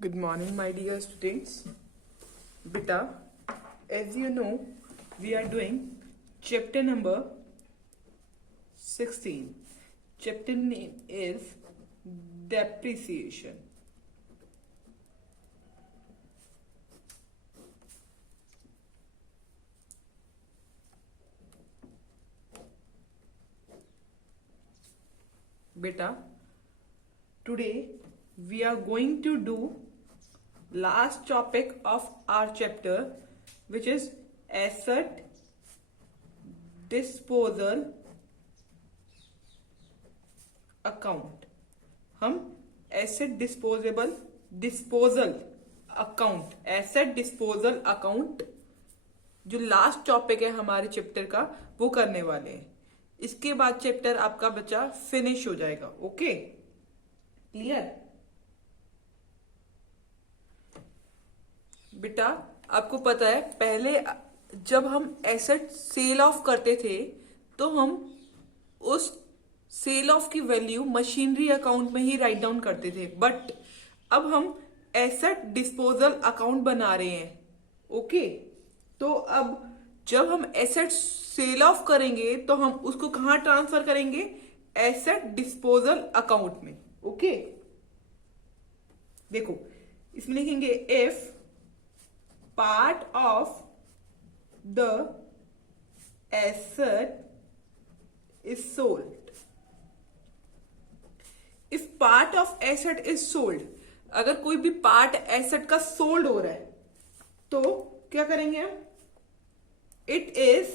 Good morning, my dear students. Beta, as you know, we are doing chapter number 16. Chapter name is depreciation. Beta, today we are going to do last topic of our chapter, which is asset disposal account. हम asset disposal account जो last topic है हमारे chapter का वो करने वाले हैं. इसके बाद चैप्टर आपका बच्चा फिनिश हो जाएगा. Okay, clear? बेटा, आपको पता है पहले जब हम एसेट सेल ऑफ करते थे तो हम उस सेल ऑफ की वैल्यू मशीनरी अकाउंट में ही राइट डाउन करते थे, बट अब हम एसेट डिस्पोजल अकाउंट बना रहे हैं. ओके, तो अब जब हम एसेट सेल ऑफ करेंगे तो हम उसको कहां ट्रांसफर करेंगे? एसेट डिस्पोजल अकाउंट में. ओके, देखो इसमें लिखेंगे if part of the asset is sold. If part of asset is sold, अगर कोई भी पार्ट एसेट का सोल्ड हो रहा है तो क्या करेंगे हम? It is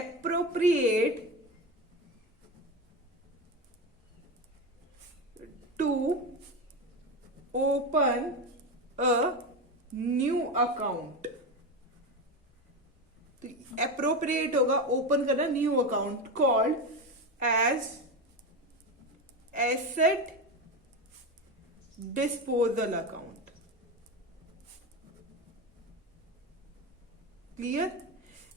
appropriate to open a new account. तो appropriate होगा ओपन करना new account called as asset disposal account. Clear?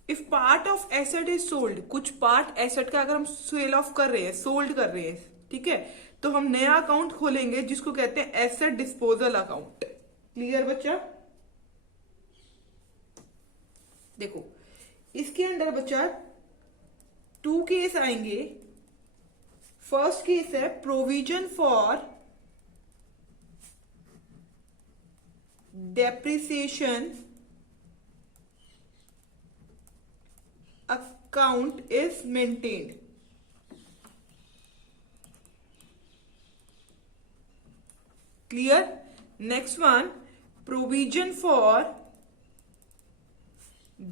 If part of asset is sold, कुछ पार्ट एसेट का अगर हम सेल ऑफ कर रहे हैं, सोल्ड कर रहे हैं, ठीक है, तो हम नया अकाउंट खोलेंगे जिसको कहते हैं एसेट डिस्पोजल अकाउंट. क्लियर बच्चा? देखो इसके अंदर बच्चा 2 केस आएंगे. फर्स्ट केस है provision for depreciation account is maintained. Clear? Next one, provision for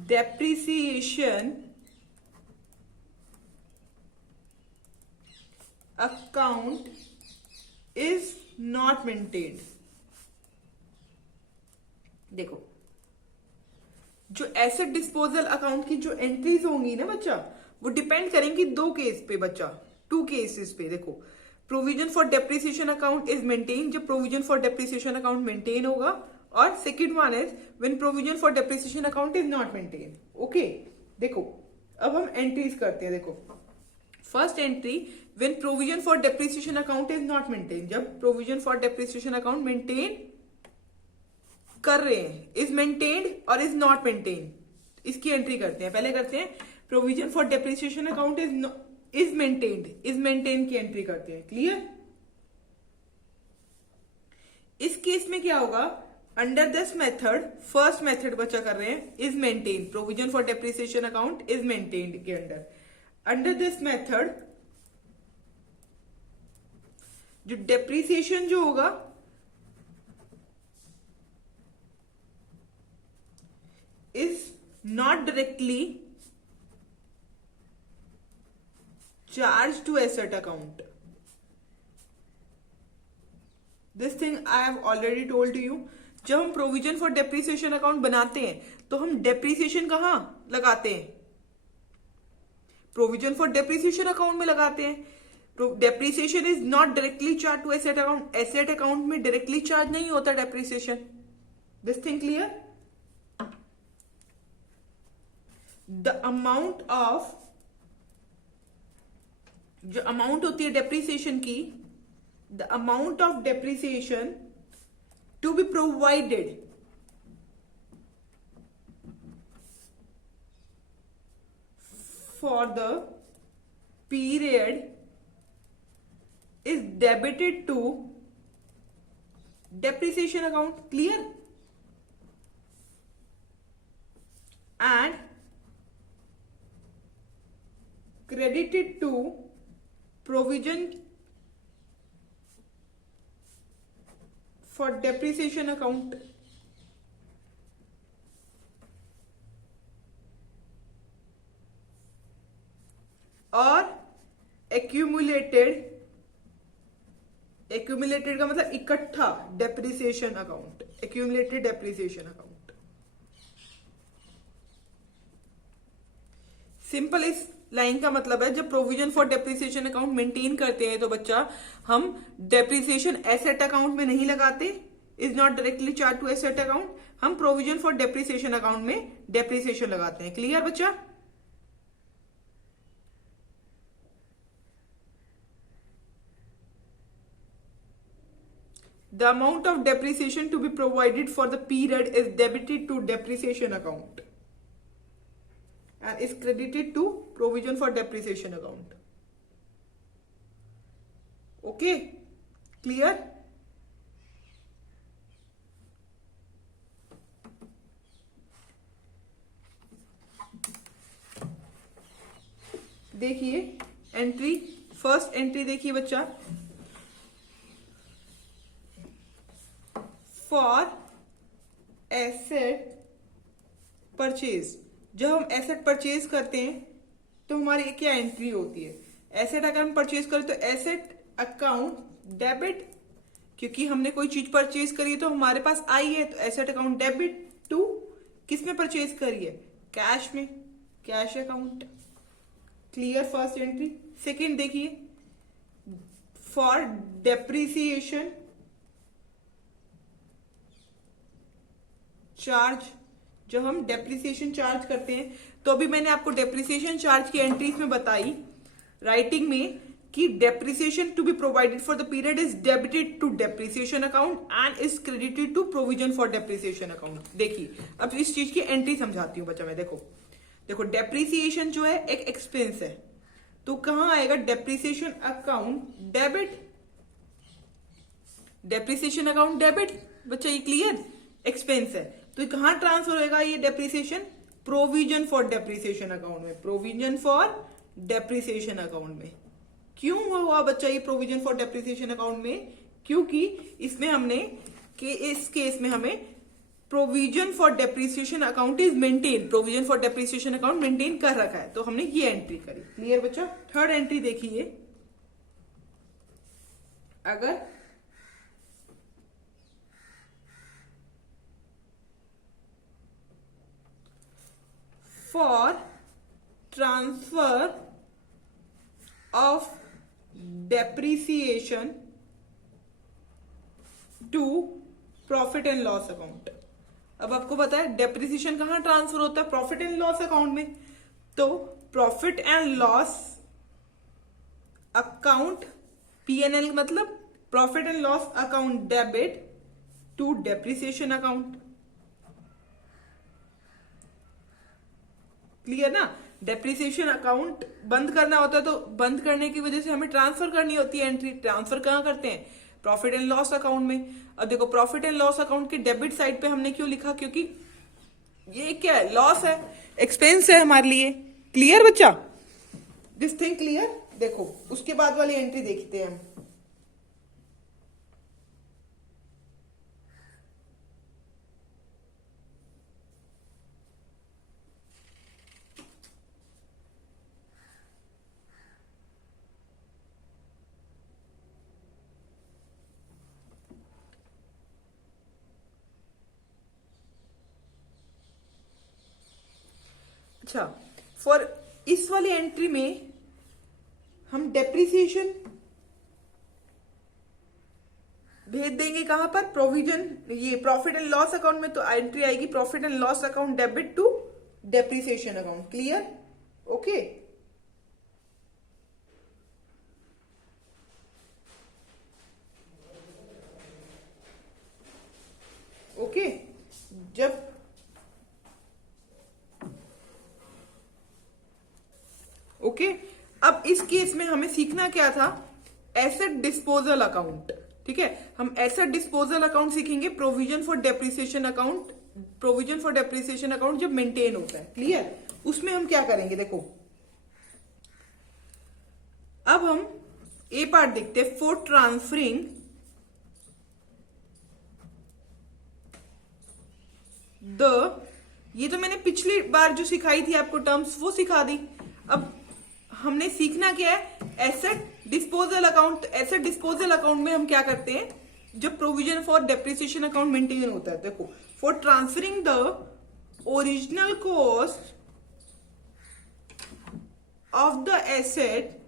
depreciation account is not maintained. देखो जो एसेट डिस्पोजल अकाउंट की जो एंट्रीज होंगी ना बच्चा, वो डिपेंड करेंगी 2 केस पे बच्चा, 2 केसेस पे. देखो, provision for depreciation account is maintain, जब provision for depreciation account maintain होगा, और second one is when provision for depreciation account is not maintain. Okay, देखो अब हम एंट्रीज करते हैं. देखो first entry, when provision for depreciation account is not maintain, जब provision for depreciation account maintain कर रहे हैं, इज मेंटेन्ड और इज नॉट मेंटेन, इसकी एंट्री करते हैं. पहले करते हैं provision for depreciation account is maintained, is maintain की एंट्री करते हैं. क्लियर? इस केस में क्या होगा? Under this method, first method बच्चा कर रहे हैं, is maintain, provision for depreciation account is maintained के अंडर दिस मेथड जो डेप्रिसिएशन जो होगा is not directly charge to asset account. This thing I have already told you. जब हम प्रोविजन फॉर डेप्रिसिएशन अकाउंट बनाते हैं तो हम डेप्रिसिएशन कहां लगाते हैं? प्रोविजन फॉर डेप्रिसिएशन अकाउंट में लगाते हैं. Depreciation is not directly charge to asset account. Asset account में डायरेक्टली चार्ज नहीं होता depreciation. This thing clear? The amount of जो अमाउंट होती है डेप्रिसिएशन की the amount of depreciation to be provided for the period is debited to depreciation account. Clear? And credited to provision for depreciation account. और accumulated का मतलब इकट्ठा depreciation account, accumulated depreciation account. Simple इस line का मतलब है जब provision for depreciation account maintain करते हैं तो बच्चा हम डेप्रिसिएशन एसेट अकाउंट में नहीं लगाते, is not directly charge to asset account, हम प्रोविजन फॉर डेप्रिसिएशन अकाउंट में डेप्रिसिएशन लगाते हैं। क्लियर बच्चा? The amount of depreciation to be provided for the period is debited to depreciation account and is credited to provision for depreciation account. Okay? Clear? देखिए entry, first entry देखिए बच्चा, for asset purchase. जब हम asset purchase करते हैं तो हमारी क्या एंट्री होती है? एसेट अगर हम परचेज करें तो एसेट अकाउंट डेबिट, क्योंकि हमने कोई चीज परचेज करी तो हमारे पास आई है, तो एसेट अकाउंट डेबिट टू किस में परचेज करी है? कैश में, cash account. Clear first entry. Second देखिए, फॉर डेप्रिसिएशन चार्ज। जब हम डेप्रिसिएशन चार्ज करते हैं तो अभी मैंने आपको डेप्रिसिएशन चार्ज की एंट्रीज में बताई राइटिंग में कि depreciation to be provided for the period is debited to depreciation account and is credited to provision for depreciation account. देखिए अब इस चीज की एंट्री समझाती हूं बच्चा मैं। देखो डेप्रिसिएशन जो है एक एक्सपेंस है, तो कहां आएगा? Depreciation account debit, depreciation account debit. बच्चा ये क्लियर? एक्सपेंस है तो कहां ट्रांसफर होगा ये depreciation? Provision for depreciation account में, प्रोविजन फॉर डेप्रिसिएशन अकाउंट में। क्यों हुआ बच्चा ये प्रोविजन फॉर डेप्रिसिएशन अकाउंट में? क्योंकि इसमें हमने इस केस में हमें provision for depreciation account is maintain, provision for depreciation account maintain कर रखा है, तो हमने ये एंट्री करी। क्लियर बच्चा? थर्ड एंट्री देखिए, अगर for transfer of depreciation to profit and loss account. अब आपको पता है डेप्रिसिएशन कहां ट्रांसफर होता है? प्रॉफिट एंड लॉस अकाउंट में। तो profit and loss account, PNL मतलब profit and loss account debit to depreciation account. Clear ना? डेप्रिसिएशन अकाउंट बंद करना होता है तो बंद करने की वजह से हमें ट्रांसफर करनी होती है एंट्री। ट्रांसफर कहां करते हैं? प्रॉफिट एंड लॉस अकाउंट में। अब देखो प्रॉफिट एंड लॉस अकाउंट के डेबिट साइड पे हमने क्यों लिखा? क्योंकि ये क्या है? लॉस है, एक्सपेंस है हमारे लिए। क्लियर बच्चा? This thing clear? देखो उसके बाद वाली एंट्री देखते हैं हम। अच्छा, फॉर इस वाली एंट्री में हम डेप्रिसिएशन भेज देंगे कहां पर? प्रोविजन, ये प्रॉफिट एंड लॉस अकाउंट में। तो एंट्री आएगी profit and loss account debit to depreciation account. Clear? Okay. Okay, जब ओके अब इस केस में हमें सीखना क्या था, एसेट डिस्पोजल अकाउंट। ठीक है, हम एसेट डिस्पोजल अकाउंट सीखेंगे, provision for depreciation account, provision for depreciation account जब मेंटेन होता है। क्लियर, उसमें हम क्या करेंगे, देखो अब हम ए पार्ट देखते हैं। फॉर ट्रांसफरिंग द, ये तो मैंने पिछली बार जो सिखाई थी आपको टर्म्स वो सिखा दी। अब हमने सीखना क्या है, asset disposal account. Asset disposal account में हम क्या करते हैं, जब provision for depreciation account maintain होता है, देखो for transferring the original cost of the asset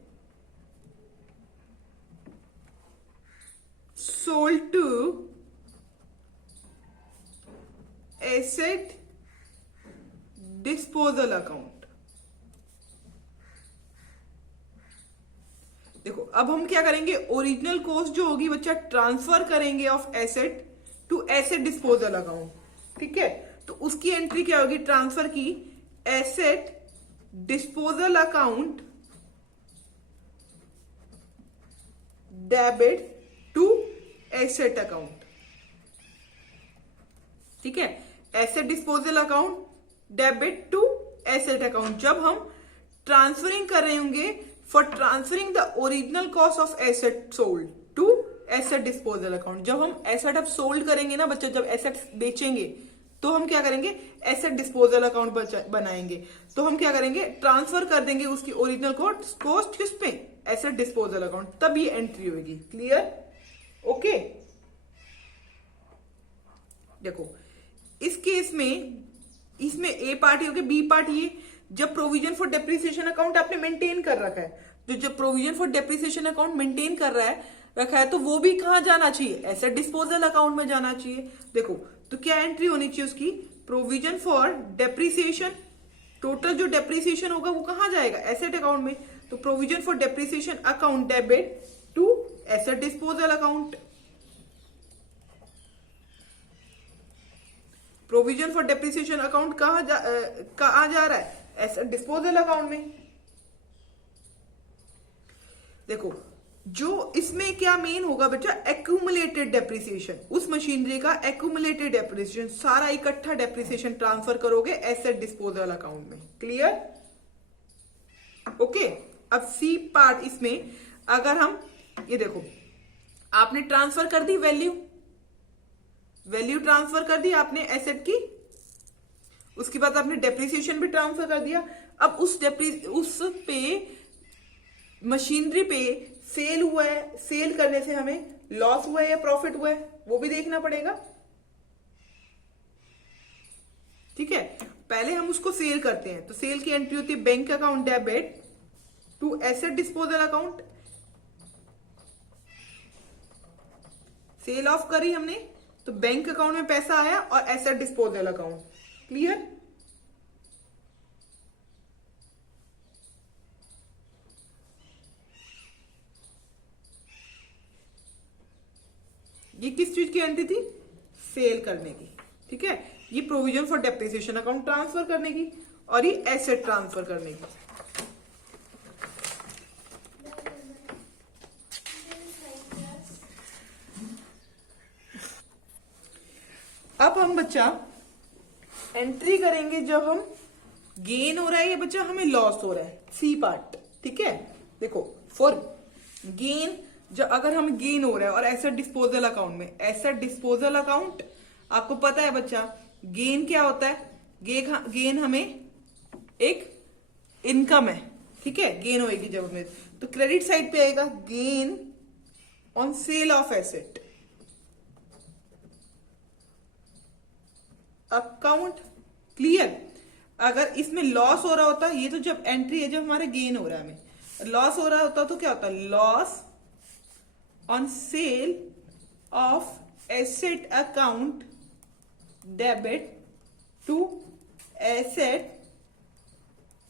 sold to asset disposal account. देखो अब हम क्या करेंगे, ओरिजिनल कॉस्ट जो होगी बच्चा ट्रांसफर करेंगे of asset to asset disposal account. ठीक है, तो उसकी एंट्री क्या होगी, ट्रांसफर की asset disposal account debit to asset account. ठीक है, asset disposal account debit to asset account. जब हम ट्रांसफरिंग कर रहे होंगे for transferring the original cost of asset sold to asset disposal account. जब हम एसेट अब सोल्ड करेंगे ना बच्चा, जब एसेट बेचेंगे तो हम क्या करेंगे, एसेट डिस्पोजल अकाउंट बनाएंगे। तो हम क्या करेंगे, ट्रांसफर कर देंगे उसकी ओरिजिनल कॉस्ट किस पे, एसेट डिस्पोजल अकाउंट, तब ये एंट्री होगी। Clear, okay. देखो इस केस में इसमें ए पार्ट ही हो गया, बी पार्ट ये, जब प्रोविजन फॉर डेप्रिसिएशन अकाउंट आपने मेंटेन कर रखा है, तो जब provision for depreciation account maintain कर रखा है तो वो भी कहां जाना चाहिए, एसेट डिस्पोजल अकाउंट में जाना चाहिए। देखो तो क्या एंट्री होनी चाहिए उसकी, प्रोविजन फॉर डेप्रिसिएशन, टोटल जो डेप्रिसिएशन होगा वो कहां जाएगा, एसेट अकाउंट में। तो provision for depreciation account debit to asset disposal account. Provision for depreciation account कहां जा रहा है, एसेट डिस्पोजल अकाउंट में। देखो जो इसमें क्या मेन होगा बच्चा, एक्यूमुलेटेड डेप्रिसिएशन, उस मशीनरी का एक्यूमुलेटेड डेप्रिसिएशन, सारा इकट्ठा डेप्रिसिएशन ट्रांसफर करोगे एसेट डिस्पोजल अकाउंट में। Clear, okay. अब सी पार्ट इसमें, अगर हम ये देखो आपने ट्रांसफर कर दी वैल्यू ट्रांसफर कर दी आपने एसेट की, उसके बाद आपने डेप्रिसिएशन भी ट्रांसफर कर दिया। अब उस पे मशीनरी पे सेल हुआ है, सेल करने से हमें लॉस हुआ है या प्रॉफिट हुआ है वो भी देखना पड़ेगा। ठीक है, पहले हम उसको सेल करते हैं, तो सेल की एंट्री होती है bank account debit to asset disposal account. Sell off करी हमने तो बैंक अकाउंट में पैसा आया और एसेट डिस्पोजल अकाउंट। क्लियर, ये किस चीज की एंट्री थी, सेल करने की। ठीक है, ये provision for depreciation account transfer करने की और ये एसेट ट्रांसफर करने की। अब हम बच्चा एंट्री करेंगे जब हम गेन हो रहा है या बच्चा हमें लॉस हो रहा है, सी पार्ट। ठीक है, देखो फॉर गेन, जब अगर हमें गेन हो रहा है और एसेट डिस्पोजल अकाउंट में, एसेट डिस्पोजल अकाउंट आपको पता है बच्चा गेन क्या होता है, गेन हमें एक इनकम है। ठीक है, गेन होएगी जब हमें, तो क्रेडिट साइड पे आएगा gain on sale of asset account. Clear, अगर इसमें लॉस हो रहा होता, ये तो जब एंट्री है, जब हमारे गेन हो रहा है, हमें लॉस हो रहा होता तो क्या होता, loss on sale of asset account debit to asset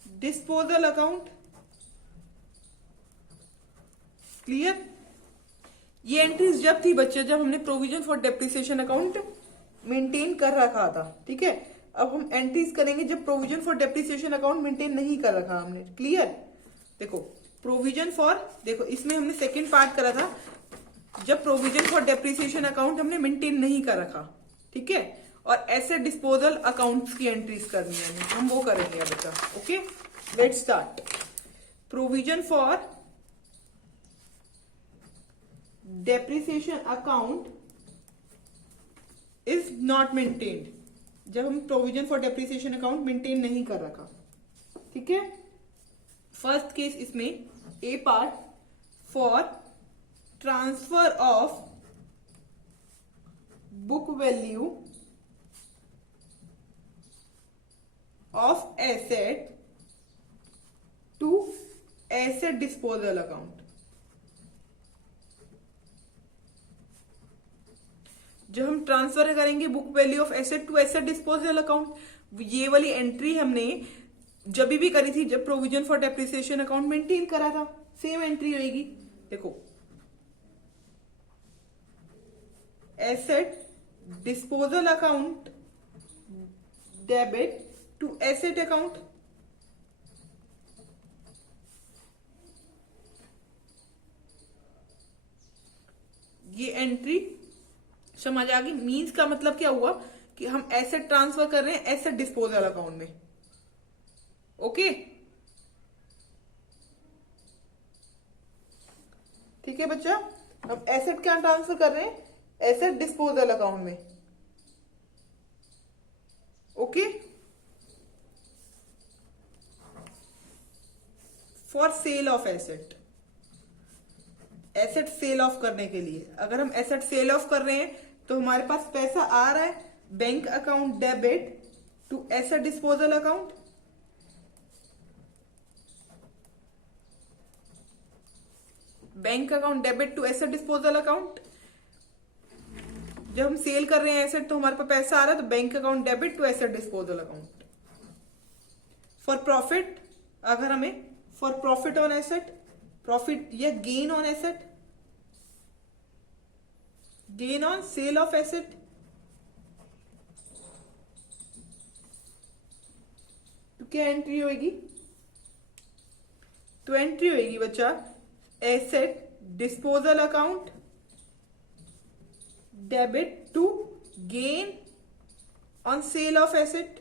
disposal account. Clear, ये एंट्रीज जब थी बच्चे, जब हमने provision for depreciation account maintain कर रखा था, ठीक है। अब हम एंट्रीज करेंगे जब provision for depreciation account maintain नहीं कर रखा हमने, क्लियर। देखो प्रोविजन फॉर, देखो इसमें हमने सेकेंड पार्ट करा था जब प्रोविजन फॉर डेप्रिसिएशन अकाउंट हमने मेंटेन नहीं कर रखा, ठीक है। और एसेट डिस्पोजल अकाउंट्स की एंट्रीज करनी है हम वो करेंगे अब बच्चा। Okay, let's start. Provision for depreciation account is not maintained, जब हम provision for depreciation account maintain नहीं कर रखा, ठीक है। फर्स्ट केस इसमें A part, for transfer of book value of asset to asset disposal account. जब हम ट्रांसफर करेंगे book value of asset to asset disposal account, ये वाली एंट्री हमने जब भी करी थी जब provision for depreciation account maintain करा था, सेम एंट्री होगी। देखो asset disposal account debit to asset account, ये एंट्री समझ आ गई। मीन्स का मतलब क्या हुआ कि हम एसेट ट्रांसफर कर रहे हैं एसेट डिस्पोजल अकाउंट में। ओके, ठीक है बच्चा, हम एसेट क्या ट्रांसफर कर रहे हैं, एसेट डिस्पोजल अकाउंट में। Okay, for sale of asset, asset sell off करने के लिए। अगर हम एसेट सेल ऑफ कर रहे हैं तो हमारे पास पैसा आ रहा है bank account debit to asset disposal account, bank account debit to asset disposal account. जब हम सेल कर रहे हैं एसेट तो हमारे पास पैसा आ रहा है तो bank account debit to asset disposal account. For profit, अगर हमें for profit on asset, profit या gain on asset, gain on sale of asset, तो क्या एंट्री होगी, तो एंट्री होगी बच्चा asset disposal account debit to gain on sale of asset.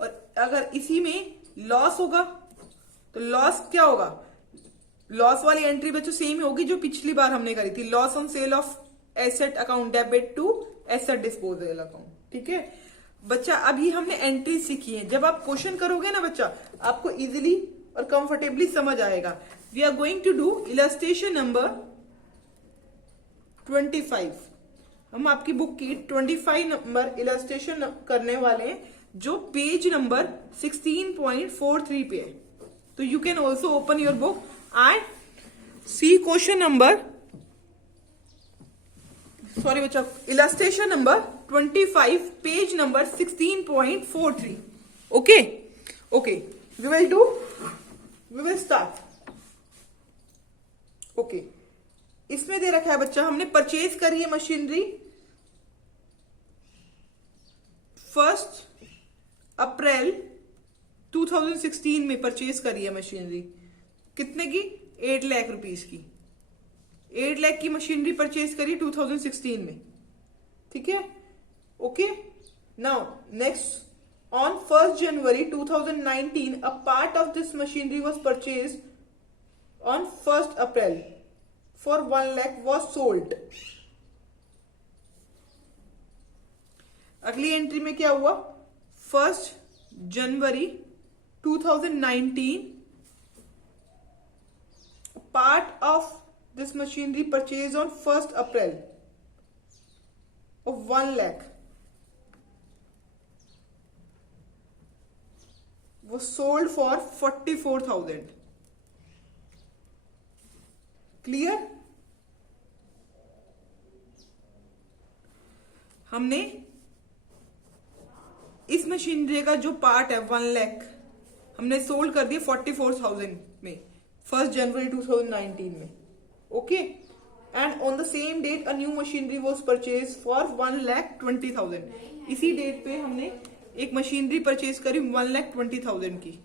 और अगर इसी में लॉस होगा तो लॉस क्या होगा, लॉस वाली एंट्री बच्चों सेम होगी जो पिछली बार हमने करी थी, loss on sale of asset account debit to asset disposal account, ठीक है बच्चा। अभी हमने एंट्री सीखी है, जब आप क्वेश्चन करोगे ना बच्चा आपको इजीली और कंफर्टेबली समझ आएगा। We are going to do illustration number 25। हम आपकी बुक की 25 नंबर इलस्ट्रेशन करने वाले हैं जो पेज नंबर 16.43 पे है। तो you can also open your book and see question number, sorry बच्चा, illustration number 25 page number 16.43। Okay okay, we will start. Okay, इसमें दे रखा है बच्चा हमने परचेज करी है मशीनरी 1 अप्रैल 2016 में परचेज करी है मशीनरी, कितने की, 8 लाख रुपीस की। 8 लाख की मशीनरी परचेज करी 2016 में, ठीक है। ओके, नाउ नेक्स्ट, ऑन 1 जनवरी 2019 a part of this machinery was purchase on 1 April for 1 lakh was sold. अगली एंट्री में क्या हुआ, 1 जनवरी 2019 part of this machinery purchased on 1 April of 1 lakh was sold for 44,000. Clear? हमने इस मशीनरी का जो पार्ट है 1 लाख हमने सोल्ड कर दिया 44,000 में 1 जनवरी 2019 में। Okay, and on the same date a new machinery was purchase for 1,20,000। इसी डेट पे हमने एक मशीनरी परचेज करी 1,20,000 की।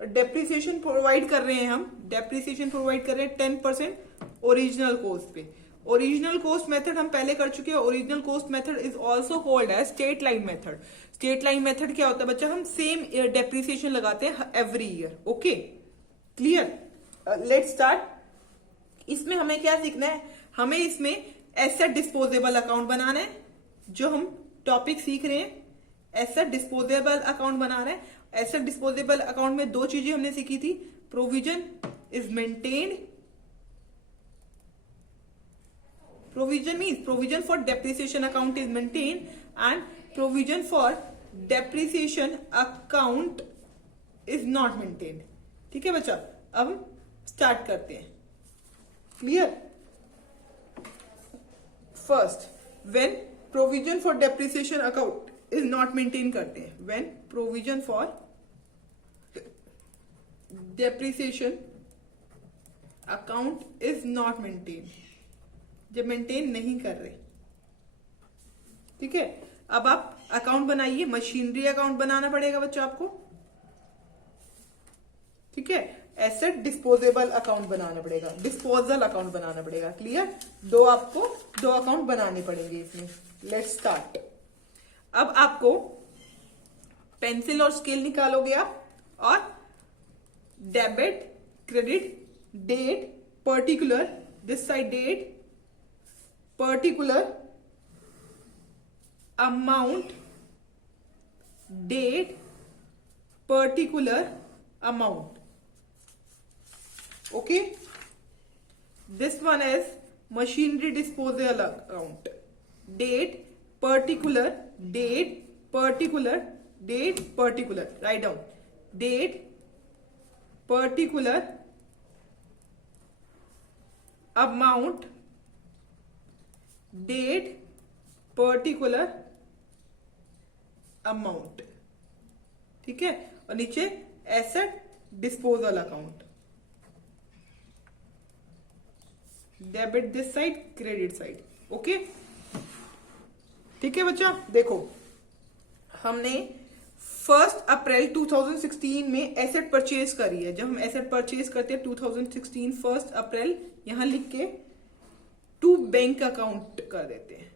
डेप्रिसिएशन प्रोवाइड कर रहे हैं हम, डेप्रिसिएशन प्रोवाइड कर रहे हैं 10% ओरिजिनल कॉस्ट पे। ओरिजिनल कॉस्ट मेथड हम पहले कर चुके हैं। Original cost method is also called as straight line method. Straight line method क्या होता है बच्चा, हम सेम डेप्रिसिएशन लगाते हैं every year. Okay, clear? Let's start. इसमें हमें क्या सीखना है, हमें इसमें एसेट डिस्पोजेबल अकाउंट बनाना है। जो हम टॉपिक सीख रहे हैं, एसेट डिस्पोजेबल अकाउंट बना रहे हैं। एसेट डिस्पोजेबल अकाउंट में दो चीजें हमने सीखी थी, provision is maintained. Provision means provision for depreciation account is maintained and provision for depreciation account is not maintained. ठीक है बच्चा, अब हम स्टार्ट करते हैं। Clear? First, when provision for depreciation account is not maintain करते हैं। When provision for depreciation account is not maintain, जब मेंटेन नहीं कर रहे। ठीक है, अब आप अकाउंट बनाइए। मशीनरी अकाउंट बनाना पड़ेगा बच्चा आपको। ठीक है, एसेट डिस्पोजेबल अकाउंट बनाना पड़ेगा, डिस्पोजल अकाउंट बनाना पड़ेगा। क्लियर? आपको दो अकाउंट बनाने पड़ेंगे इसमें। Let's start. अब आपको पेंसिल और स्केल निकालोगे आप, और debit, credit, date, particular, this side date, particular, amount, date, particular, amount. Okay, this one is machinery disposal account. Date, particular, date, particular, date, particular. Write down. Date, particular, amount, date, particular, amount. ठीक है, और नीचे asset disposal account. Debit this side, credit side. Okay, ठीक है बच्चा। देखो, हमने 1 अप्रैल 2016 में एसेट परचेज करी है। जब हम एसेट परचेज करते हैं 2016 1 अप्रैल, यहां लिख के टू बैंक अकाउंट कर देते हैं।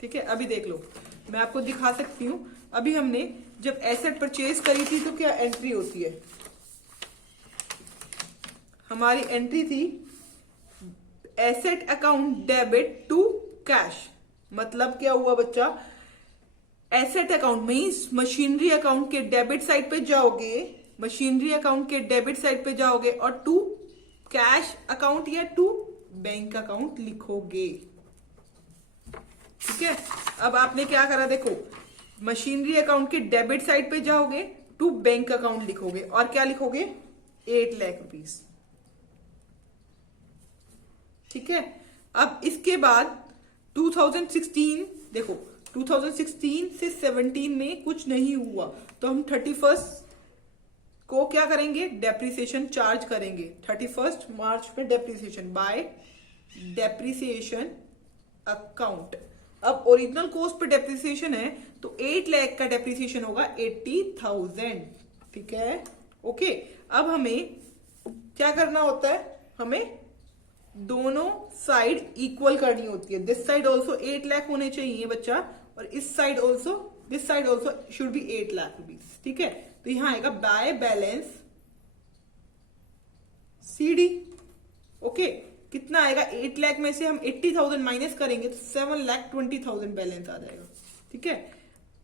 ठीक है, अभी देख लो, मैं आपको दिखा सकती हूं। अभी हमने जब एसेट परचेज करी थी तो क्या एंट्री होती है, हमारी एंट्री थी asset account debit to cash. मतलब क्या हुआ बच्चा, asset account means machinery account के डेबिट साइड पे जाओगे, मशीनरी अकाउंट के डेबिट साइड पे जाओगे और टू कैश अकाउंट या टू बैंक अकाउंट लिखोगे। ठीक है, अब आपने क्या करा, देखो, मशीनरी अकाउंट के डेबिट साइड पे जाओगे, टू बैंक अकाउंट लिखोगे, और क्या लिखोगे, 8 लाख रुपीस। ठीक है, अब इसके बाद 2016, देखो 2016 से 17 में कुछ नहीं हुआ, तो हम 31 को क्या करेंगे, डेप्रिसिएशन चार्ज करेंगे। 31 मार्च पे डेप्रिसिएशन बाय डेप्रिसिएशन अकाउंट। अब ओरिजिनल कॉस्ट पे डेप्रिसिएशन है तो 8 लाख का डेप्रिसिएशन होगा 80,000। ठीक है, ओके। अब हमें क्या करना होता है, हमें दोनों साइड इक्वल करनी होती है। दिस साइड ऑल्सो 8 लाख होने चाहिए बच्चा, और इस side also, this side also should be 8 lakh rupees. ठीक है, तो यहां आएगा बाय बैलेंस सीडी। ओके, कितना आएगा, 8 लाख में से हम 80,000 माइनस करेंगे तो 7,20,000 बैलेंस आ जाएगा। ठीक है,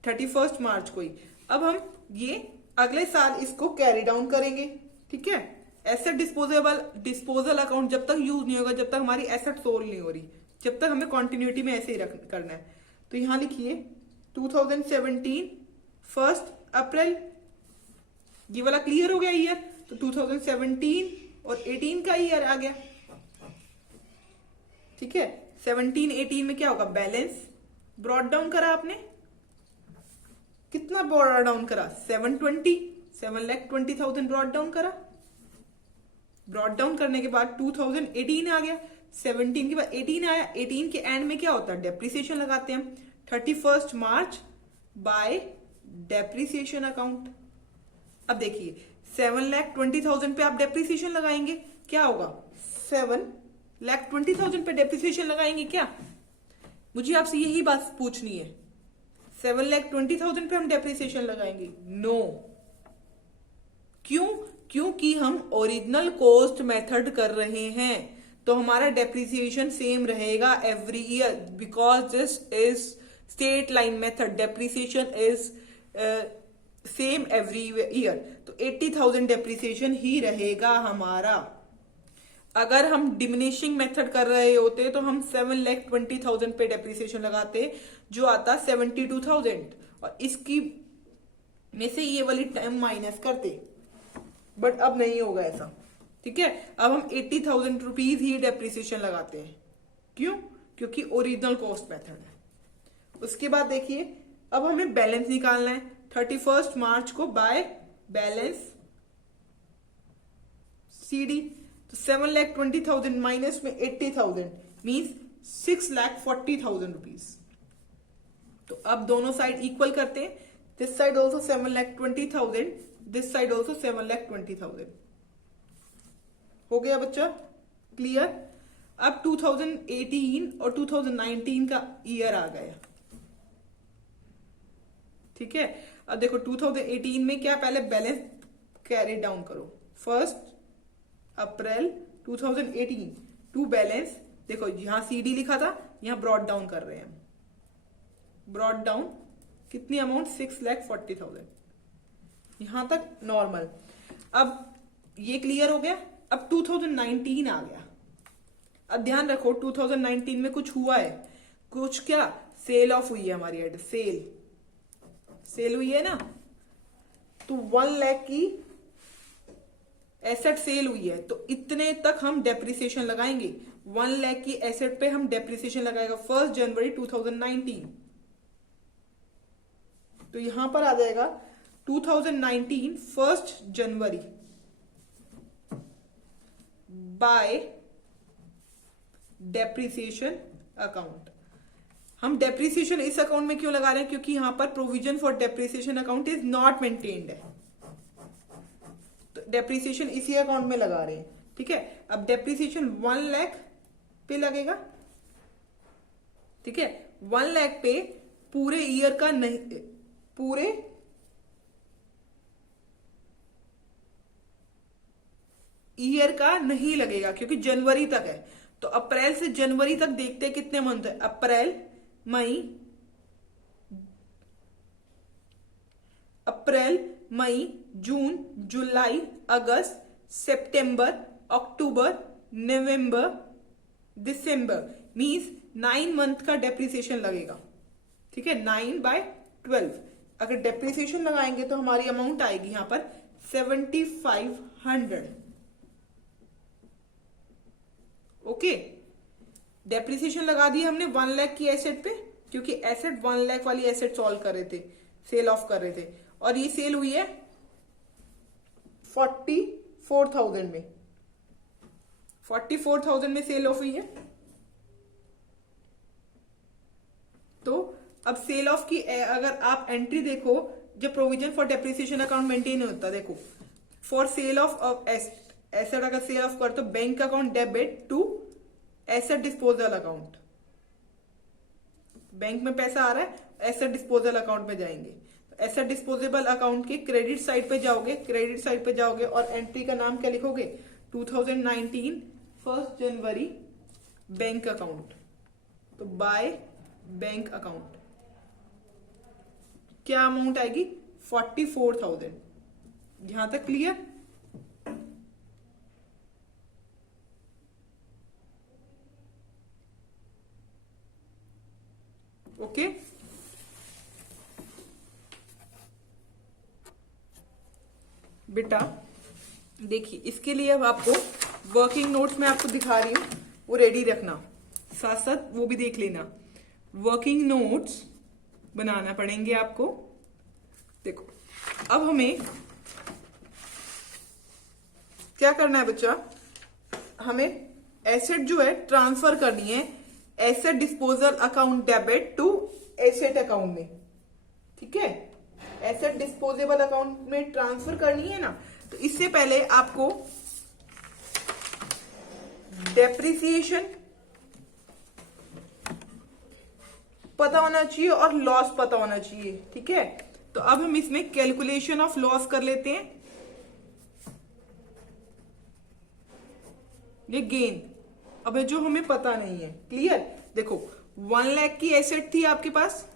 31 मार्च को ही। अब हम ये अगले साल इसको कैरी डाउन करेंगे। ठीक है, एसेट डिस्पोजल अकाउंट जब तक यूज नहीं होगा, जब तक हमारी एसेट सोल नहीं हो रही, जब तक हमें कंटिन्यूटी में ऐसे ही करना है। तो यहां लिखिए 2017 1 अप्रैल, ये वाला क्लियर हो गया ईयर, तो 2017 और 18 का ईयर आ गया। ठीक है, 17-18 में क्या होगा, बैलेंस ब्रॉड डाउन करा आपने, कितना ब्रॉड डाउन करा, 720,000 ब्रॉड डाउन करा। ब्रॉड डाउन करने के बाद 2018 आ गया, 17 के बाद 18 आया, 18 के एंड में क्या होता है, डेप्रिसिएशन लगाते हैं हम, 31 मार्च बाय डेप्रिसिएशन अकाउंट। अब देखिए 7,20,000 पे आप डेप्रिसिएशन लगाएंगे, क्या होगा, 7,20,000 पे डेप्रिसिएशन लगाएंगे क्या, मुझे आपसे यही बात पूछनी है, 7,20,000 पे हम डेप्रिसिएशन लगाएंगे, नो। क्यों, क्योंकि हम ओरिजिनल कॉस्ट मेथड कर रहे हैं, तो हमारा डेप्रिसिएशन सेम रहेगा every year, because this is state line method, depreciation is same every year, तो 80,000 डेप्रिसिएशन ही रहेगा हमारा। अगर हम डिमिनिशिंग मेथड कर रहे होते तो हम 7,20,000 पे डेप्रिसिएशन लगाते, जो आता 72,000, और इसकी में से ये वाली टाइम माइनस करते, बट अब नहीं होगा ऐसा, ठीक है। अब हम 80,000 रुपीज ही डेप्रिसिएशन लगाते हैं, क्यों, क्योंकि ओरिजिनल कॉस्ट मेथड है। उसके बाद देखिए अब हमें बैलेंस निकालना है, 31 मार्च को बाय बैलेंस सीडी, तो 7,20,000 माइनस में 80,000 मीन्स 6,40,000 रुपीज। तो अब दोनों साइड इक्वल करते हैं, this side also 7,20,000, this side also 7,20,000। हो गया बच्चा, क्लियर। अब 2018 और 2019 का ईयर आ गया, ठीक है। अब देखो 2018 में क्या, पहले बैलेंस कैरी डाउन करो, 1 अप्रैल 2018 टू बैलेंस, देखो यहां सीडी लिखा था, यहां ब्रॉड डाउन कर रहे हैं, ब्रॉड डाउन कितनी अमाउंट, 6,40,000, यहां तक नॉर्मल। अब ये क्लियर हो गया। अब 2019 आ गया, अब ध्यान रखो 2019 में कुछ हुआ है, कुछ क्या, सेल ऑफ हुई है हमारी एड, सेल हुई है ना, तो 1 लाख की एसेट सेल हुई है, तो इतने तक हम डेप्रिसिएशन लगाएंगे, 1 लाख की एसेट पे हम डेप्रिसिएशन लगाएगा 1 जनवरी 2019, तो यहां पर आ जाएगा 2019 1 जनवरी बाय डेप्रिसिएशन अकाउंट। हम डेप्रिसिएशन इस अकाउंट में क्यों लगा रहे हैं, क्योंकि यहां पर provision for depreciation account is not maintained है, तो डेप्रिसिएशन इसी अकाउंट में लगा रहे हैं, ठीक है। अब डेप्रिसिएशन 1 लाख पे लगेगा, ठीक है, 1 लाख पे पूरे ईयर का नहीं, पूरे ईयर का नहीं लगेगा, क्योंकि जनवरी तक है, तो अप्रैल से जनवरी तक देखते हैं कितने मंथ है, अप्रैल मई जून जुलाई अगस्त सितंबर अक्टूबर नवंबर दिसंबर, मींस 9 मंथ का डेप्रिसिएशन लगेगा, ठीक है, 9/12। अगर डेप्रिसिएशन लगाएंगे तो हमारी अमाउंट आएगी यहां पर 7,500, ओके। डेप्रिसिएशन लगा दिया हमने 1 लाख की एसेट पे, क्योंकि एसेट 1 लाख वाली एसेट सॉल्व कर रहे थे, सेल ऑफ कर रहे थे, और ये सेल हुई है 44,000 में, 44,000 में सेल ऑफ हुई है। तो अब सेल ऑफ की अगर आप एंट्री देखो, जब provision for depreciation account maintain होता है, देखो फॉर सेल ऑफ एसेट अगर सेल ऑफ कर तो bank account debit to asset disposal account, bank में पैसा आ रहा है, एसेट डिस्पोजल अकाउंट में जाएंगे, तो एसेट डिस्पोजेबल अकाउंट के क्रेडिट साइड पे जाओगे, और एंट्री का नाम क्या लिखोगे, 2019 1 जनवरी बैंक अकाउंट, तो बाय बैंक अकाउंट क्या अमाउंट आएगी, 44,000। यहां तक क्लियर। ओके, बेटा देखिए इसके लिए अब आपको वर्किंग नोट्स में आपको दिखा रही हूं, वो रेडी रखना, साथ साथ वो भी देख लेना। वर्किंग नोट्स बनाना पड़ेंगे आपको। देखो अब हमें क्या करना है बच्चा, हमें एसेट जो है ट्रांसफर करनी है asset disposal account debit to asset account में, ठीक है। एसेट डिस्पोजेबल अकाउंट में ट्रांसफर करनी है ना, तो इससे पहले आपको डेप्रिसिएशन पता होना चाहिए और लॉस पता होना चाहिए, ठीक है। तो अब हम इसमें कैलकुलेशन ऑफ लॉस कर लेते हैं। ये गेन अब है जो हमें पता नहीं है, क्लियर। देखो 1 लाख की एसेट थी आपके पास,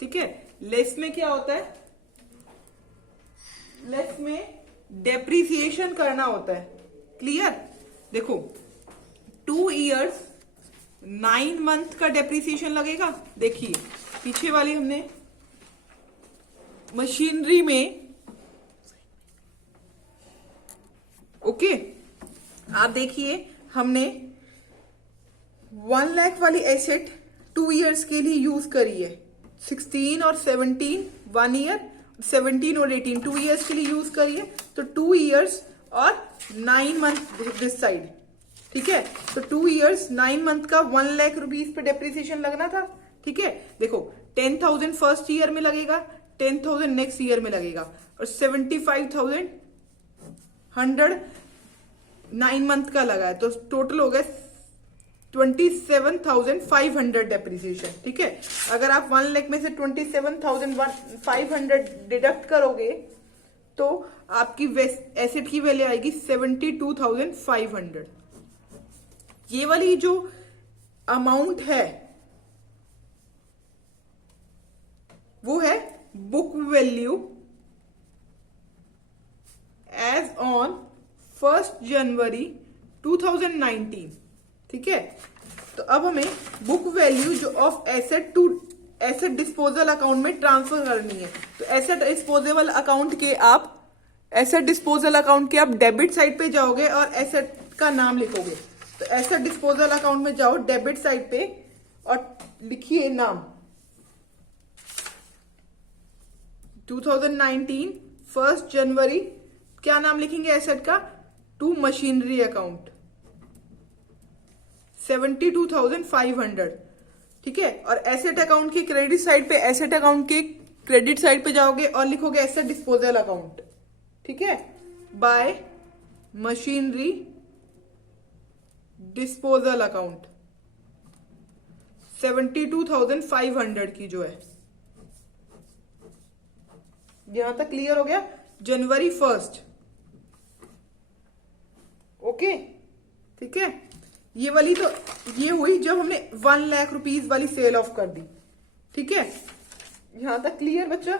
ठीक है। लेस में क्या होता है, लेस में डेप्रिसिएशन करना होता है, क्लियर। देखो 2 इयर्स 9 मंथ का डेप्रिसिएशन लगेगा। देखिए पीछे वाली हमने मशीनरी में, ओके, आप देखिए हमने 1 लाख वाली एसेट 2 इयर्स के लिए यूज करी है। 16 और 17 1 ईयर, 17 और 18 2 इयर्स के लिए यूज करी है। तो 2 इयर्स और 9 मंथ दिस साइड, ठीक है। तो 2 इयर्स 9 मंथ का 1 लाख रुपीज पे डेप्रिसिएशन लगना था, ठीक है। देखो 10,000 फर्स्ट ईयर में लगेगा, 10,000 नेक्स्ट ईयर में लगेगा और 75,000 100 9 मंथ का लगा है, तो टोटल हो गया 27,500 डेप्रिसिएशन, ठीक है। अगर आप 1 लाख में से 27,500 डिडक्ट करोगे तो आपकी एसेट की वैल्यू आएगी 72,500। ये वाली जो अमाउंट है वो है बुक वैल्यू एज ऑन 1 जनवरी 2019, ठीक है। तो अब हमें बुक वैल्यू जो of asset to asset disposal account में ट्रांसफर करनी है। तो एसेट डिस्पोजेबल अकाउंट के आप डेबिट साइड पे जाओगे और एसेट का नाम लिखोगे। तो एसेट डिस्पोजल अकाउंट में जाओ डेबिट साइड पे और लिखिए नाम 2019 1 जनवरी, क्या नाम लिखेंगे एसेट का, टू मशीनरी अकाउंट 72,500, ठीक है। और एसेट अकाउंट के क्रेडिट साइड पे एसेट अकाउंट के क्रेडिट साइड पे जाओगे और लिखोगे एसेट डिस्पोजल अकाउंट, ठीक है, बाय मशीनरी डिस्पोजल अकाउंट 72,500 की जो है। यहां तक क्लियर हो गया, जनवरी 1, ओके, ठीक है। ये वाली तो ये हुई जब हमने 1 लाख रुपीज वाली सेल ऑफ कर दी, ठीक है। यहां तक क्लियर बच्चा।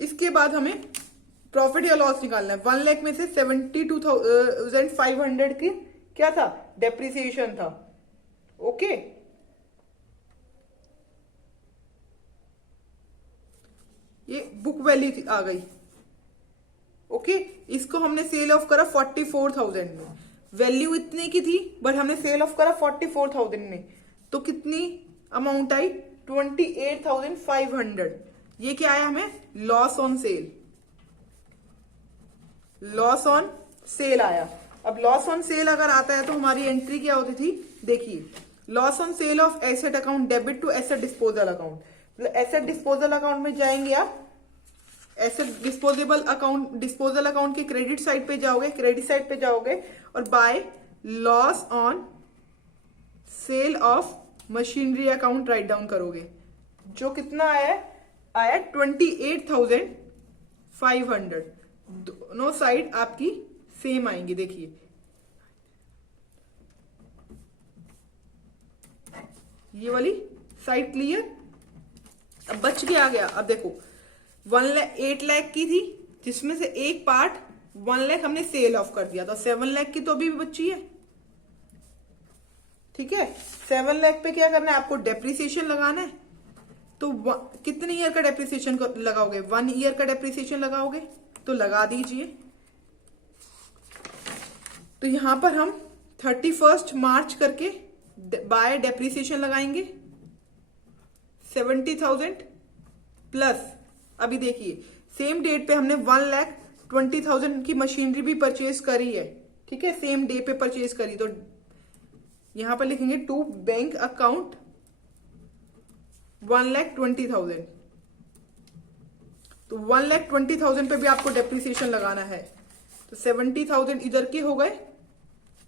इसके बाद हमें प्रॉफिट या लॉस निकालना है। 1 लाख में से 72,500 की क्या था, डेप्रिसिएशन था, ओके। ये बुक वैल्यू आ गई, ओके। इसको हमने सेल ऑफ करा 44,000 में, वैल्यू इतने की थी बट हमने सेल ऑफ करा 44,000 में, तो कितनी अमाउंट आई 28,500। ये क्या आया हमें, loss on cell, loss on cell आया। अब लॉस ऑन सेल अगर आता है तो हमारी एंट्री क्या होती थी, देखिए loss on sale of asset account debit to asset disposal account. Asset disposal account में जाएंगे आप, asset disposable account disposal account के क्रेडिट साइड पे जाओगे, क्रेडिट साइड पे जाओगे और by loss on sale of machinery account write down करोगे, जो कितना आया 28,500। दोनों साइड आपकी सेम आएंगी, देखिए ये वाली साइड क्लियर। अब बच के आ गया, अब देखो 8 लाख की थी जिसमें से एक पार्ट 1 लाख हमने सेल ऑफ कर दिया, तो 7 लाख की तो अभी भी बची है, ठीक है। 7 लाख पे क्या करना है आपको, डेप्रिसिएशन लगाना है। तो कितने ईयर का डेप्रिसिएशन लगाओगे, 1 ईयर का डेप्रिसिएशन लगाओगे, तो लगा दीजिए। तो यहां पर हम 31 मार्च करके बाय डेप्रिसिएशन लगाएंगे 70,000 प्लस, अभी देखिए सेम डेट पे हमने 1,20,000 की मशीनरी भी परचेज करी है, ठीक है, सेम डे पे परचेज करी तो यहां पर लिखेंगे टू बैंक अकाउंट 1,20,000, तो 1,20,000 पे भी आपको डेप्रिसिएशन लगाना है। तो 70,000 इधर के हो गए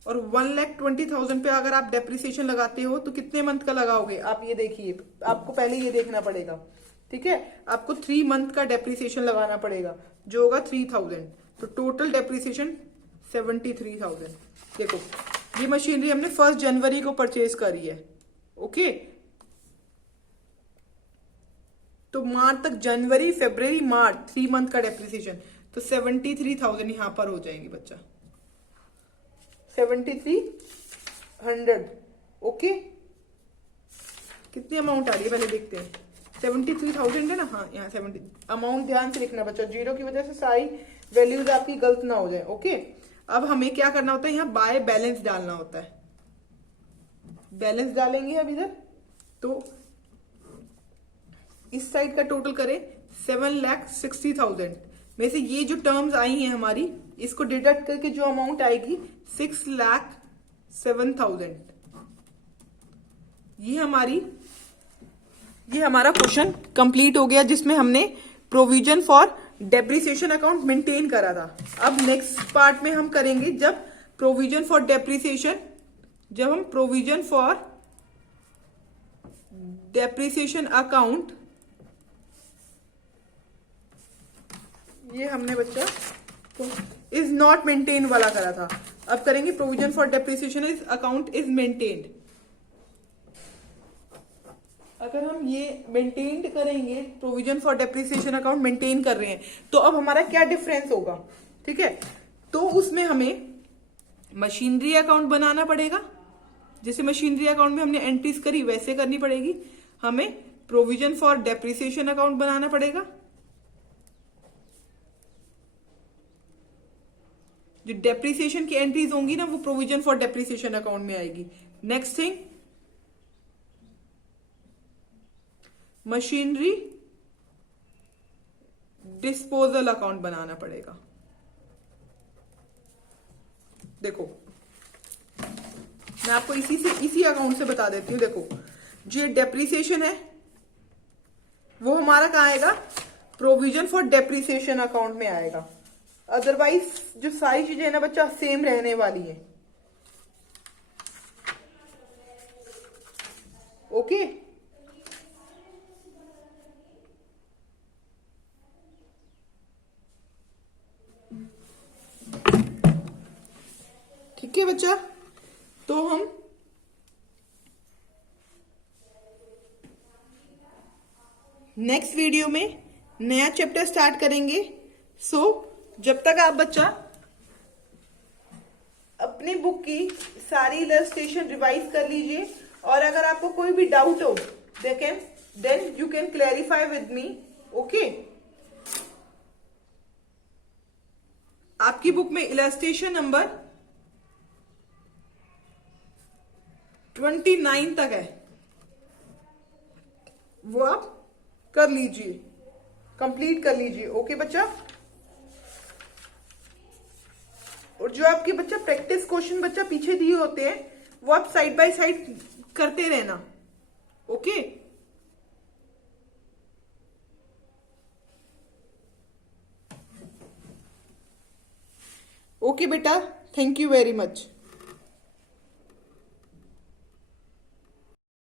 और 1,20,000 पे अगर आप डेप्रिसिएशन लगाते हो तो कितने मंथ का लगाओगे आप ये देखिए, आपको पहले ये देखना पड़ेगा। ठीक है, आपको 3 मंथ का डेप्रिसिएशन लगाना पड़ेगा जो होगा 3,000, तो टोटल डेप्रिसिएशन 73,000। देखो ये मशीनरी हमने 1 जनवरी को परचेज करी है। ओके, तो मार्च तक, जनवरी फरवरी मार्च 3 मंथ का डेप्रिसिएशन, तो 73,000 यहां पर हो जाएंगे बच्चा, 7,300। ओके, कितनी अमाउंट आ रही है पहले देखते हैं। 73,000 है ना, हाँ यहाँ 70। अमाउंट ध्यान से लिखना बच्चा, जीरो की वजह से सारी वैल्यूज आपकी गलत ना हो जाए। ओके, अब हमें क्या करना होता है, यहाँ बाय बैलेंस डालना होता है। बैलेंस डालेंगे अब इधर, तो इस साइड का टोटल करें 7,60,000 में से ये जो टर्म्स आई हैं हमारी, इसको डिडक्ट करके जो अमाउंट आएगी 6,07,000। ये हमारा क्वेश्चन कंप्लीट हो गया जिसमें हमने provision for depreciation account maintain करा था। अब नेक्स्ट पार्ट में हम करेंगे जब हम प्रोविजन फॉर डेप्रिसिएशन अकाउंट, ये हमने बच्चा इज नॉट मेंटेन वाला करा था। अब करेंगे provision for depreciation is account is maintained. अगर हम ये मेंटेन्ड करेंगे, provision for depreciation account maintain कर रहे हैं, तो अब हमारा क्या डिफरेंस होगा। ठीक है, तो उसमें हमें मशीनरी अकाउंट बनाना पड़ेगा, जैसे मशीनरी अकाउंट में हमने एंट्रीज करी वैसे करनी पड़ेगी। हमें प्रोविजन फॉर डेप्रिसिएशन अकाउंट बनाना पड़ेगा, जो डेप्रिसिएशन की एंट्रीज होंगी ना वो प्रोविजन फॉर डेप्रिसिएशन अकाउंट में आएगी। Next thing, machinery disposal account बनाना पड़ेगा। देखो मैं आपको इसी अकाउंट से बता देती हूं। देखो जो डेप्रिसिएशन है वो हमारा कहां आएगा, प्रोविजन फॉर डेप्रिसिएशन अकाउंट में आएगा। अदरवाइज जो सारी चीजें है ना बच्चा सेम रहने वाली है। ओके, ठीक है बच्चा, तो हम नेक्स्ट वीडियो में नया चैप्टर स्टार्ट करेंगे। जब तक आप बच्चा अपनी बुक की सारी इलस्ट्रेशन रिवाइज कर लीजिए, और अगर आपको कोई भी डाउट हो then you can clarify with me. Okay, आपकी बुक में इलस्ट्रेशन नंबर 29 तक है, वो आप कर लीजिए, कंप्लीट कर लीजिए। ओके बच्चा, और जो आपके बच्चा प्रैक्टिस क्वेश्चन बच्चा पीछे दिए होते हैं वो आप साइड बाय साइड करते रहना। ओके, ओके बेटा, थैंक यू वेरी मच।